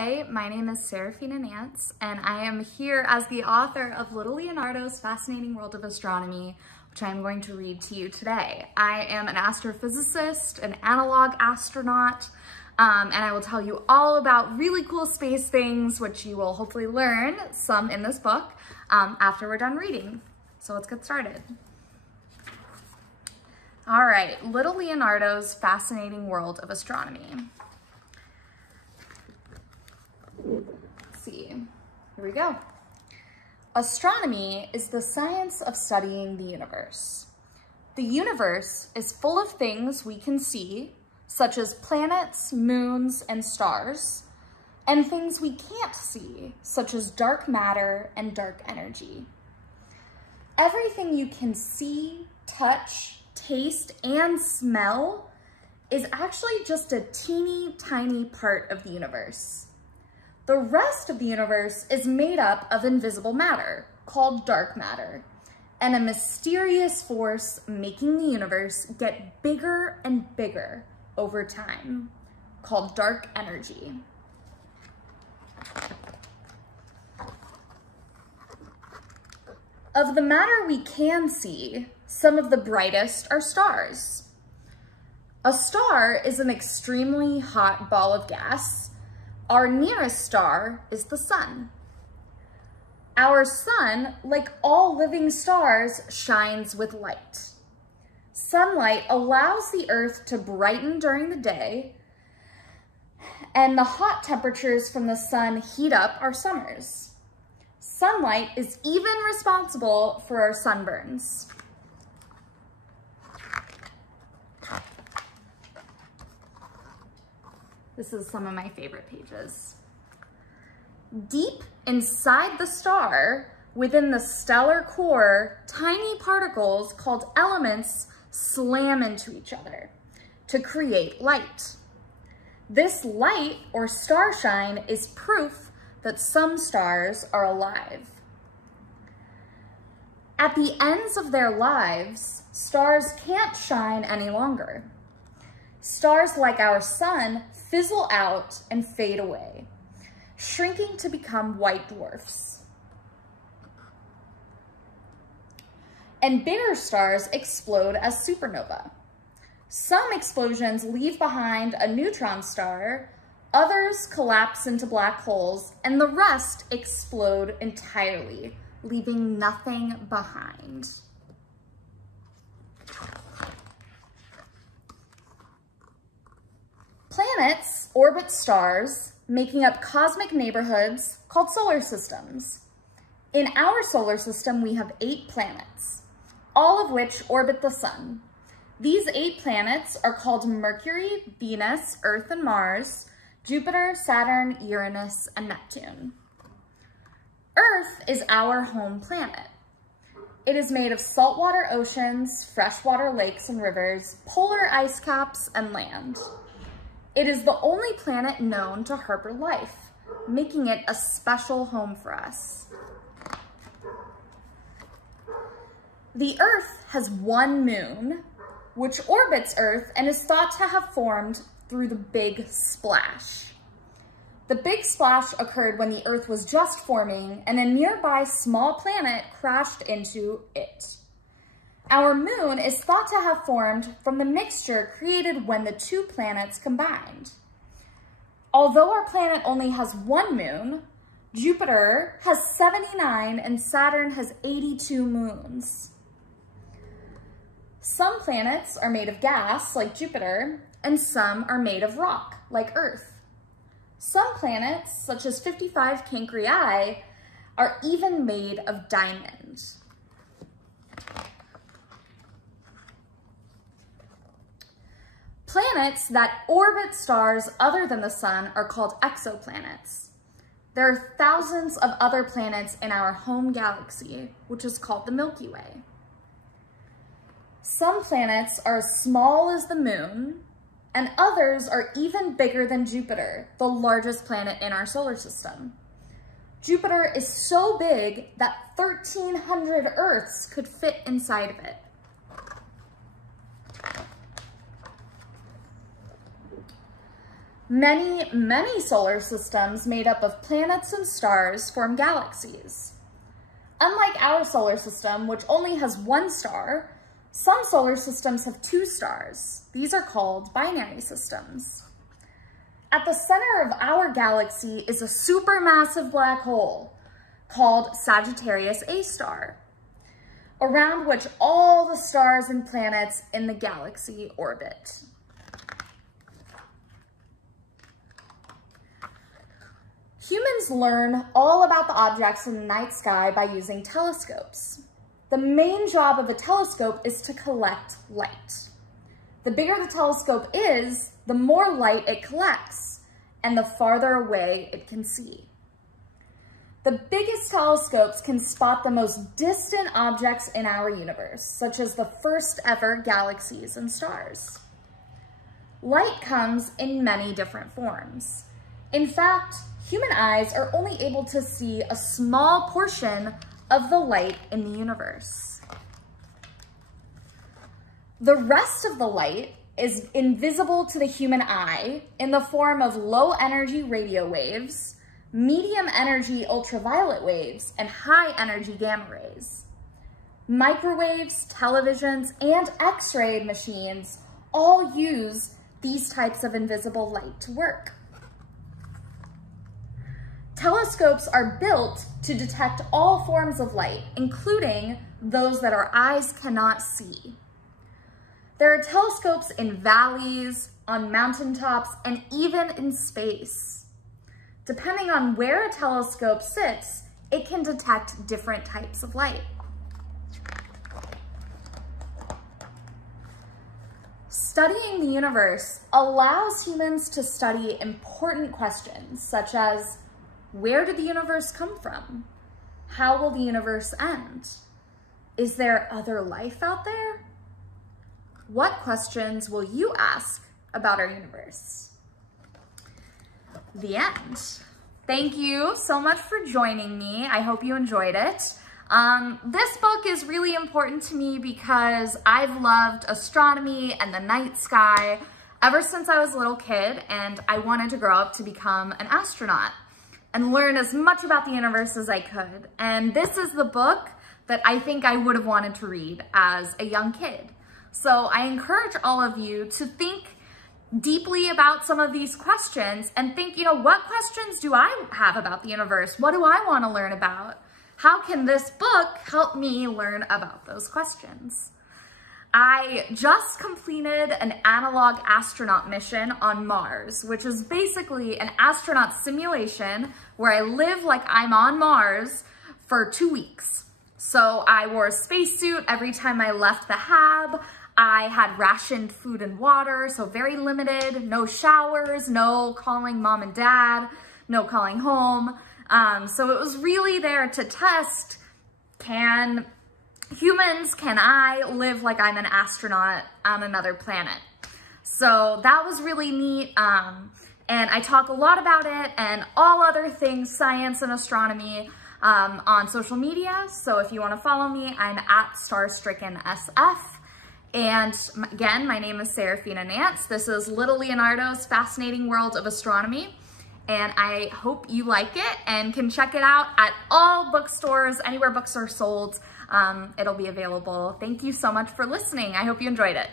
Hi, my name is Sarafina Nance, and I am here as the author of Little Leonardo's Fascinating World of Astronomy, which I'm going to read to you today. I am an astrophysicist, an analog astronaut, and I will tell you all about really cool space things, which you will hopefully learn some in this book after we're done reading. So let's get started. All right, Little Leonardo's Fascinating World of Astronomy. Let's see, here we go. Astronomy is the science of studying the universe. The universe is full of things we can see, such as planets, moons, and stars, and things we can't see, such as dark matter and dark energy. Everything you can see, touch, taste, and smell is actually just a teeny tiny part of the universe. The rest of the universe is made up of invisible matter, called dark matter, and a mysterious force making the universe get bigger and bigger over time, called dark energy. Of the matter we can see, some of the brightest are stars. A star is an extremely hot ball of gas. Our nearest star is the sun. Our sun, like all living stars, shines with light. Sunlight allows the earth to brighten during the day, and the hot temperatures from the sun heat up our summers. Sunlight is even responsible for our sunburns. This is some of my favorite pages. Deep inside the star, within the stellar core, tiny particles called elements slam into each other to create light. This light, or starshine, is proof that some stars are alive. At the ends of their lives, stars can't shine any longer. Stars like our sun fizzle out and fade away, shrinking to become white dwarfs. And bigger stars explode as supernovae. Some explosions leave behind a neutron star, others collapse into black holes, and the rest explode entirely, leaving nothing behind. Planets orbit stars, making up cosmic neighborhoods called solar systems. In our solar system, we have 8 planets, all of which orbit the sun. These 8 planets are called Mercury, Venus, Earth, and Mars, Jupiter, Saturn, Uranus, and Neptune. Earth is our home planet. It is made of saltwater oceans, freshwater lakes and rivers, polar ice caps, and land. It is the only planet known to harbor life, making it a special home for us. The Earth has one moon, which orbits Earth and is thought to have formed through the Big Splash. The Big Splash occurred when the Earth was just forming and a nearby small planet crashed into it. Our moon is thought to have formed from the mixture created when the 2 planets combined. Although our planet only has one moon, Jupiter has 79 and Saturn has 82 moons. Some planets are made of gas, like Jupiter, and some are made of rock, like Earth. Some planets, such as 55 Cancri, are even made of diamonds. Planets that orbit stars other than the sun are called exoplanets. There are thousands of other planets in our home galaxy, which is called the Milky Way. Some planets are as small as the moon, and others are even bigger than Jupiter, the largest planet in our solar system. Jupiter is so big that 1,300 Earths could fit inside of it. Many solar systems made up of planets and stars form galaxies. Unlike our solar system, which only has one star, some solar systems have two stars. These are called binary systems. At the center of our galaxy is a supermassive black hole called Sagittarius A star, around which all the stars and planets in the galaxy orbit. Humans learn all about the objects in the night sky by using telescopes. The main job of a telescope is to collect light. The bigger the telescope is, the more light it collects, and the farther away it can see. The biggest telescopes can spot the most distant objects in our universe, such as the first ever galaxies and stars. Light comes in many different forms. In fact, human eyes are only able to see a small portion of the light in the universe. The rest of the light is invisible to the human eye in the form of low-energy radio waves, medium-energy ultraviolet waves, and high-energy gamma rays. Microwaves, televisions, and X-ray machines all use these types of invisible light to work. Telescopes are built to detect all forms of light, including those that our eyes cannot see. There are telescopes in valleys, on mountaintops, and even in space. Depending on where a telescope sits, it can detect different types of light. Studying the universe allows humans to study important questions, such as, where did the universe come from? How will the universe end? Is there other life out there? What questions will you ask about our universe? The end. Thank you so much for joining me. I hope you enjoyed it. This book is really important to me because I've loved astronomy and the night sky ever since I was a little kid, and I wanted to grow up to become an astronaut and learn as much about the universe as I could. And this is the book that I think I would have wanted to read as a young kid. So I encourage all of you to think deeply about some of these questions and think, what questions do I have about the universe? What do I want to learn about? How can this book help me learn about those questions? I just completed an analog astronaut mission on Mars, which is basically an astronaut simulation where I live like I'm on Mars for 2 weeks. So I wore a spacesuit every time I left the hab. I had rationed food and water, so very limited, no showers, no calling mom and dad, no calling home. So it was really there to test, can I live like I'm an astronaut on another planet? So that was really neat. And I talk a lot about it and all other things, science and astronomy, on social media. So if you want to follow me, I'm at StarStrickenSF. And again, my name is Sarafina Nance. This is Little Leonardo's Fascinating World of Astronomy. And I hope you like it and can check it out at all bookstores, anywhere books are sold. It'll be available. Thank you so much for listening. I hope you enjoyed it.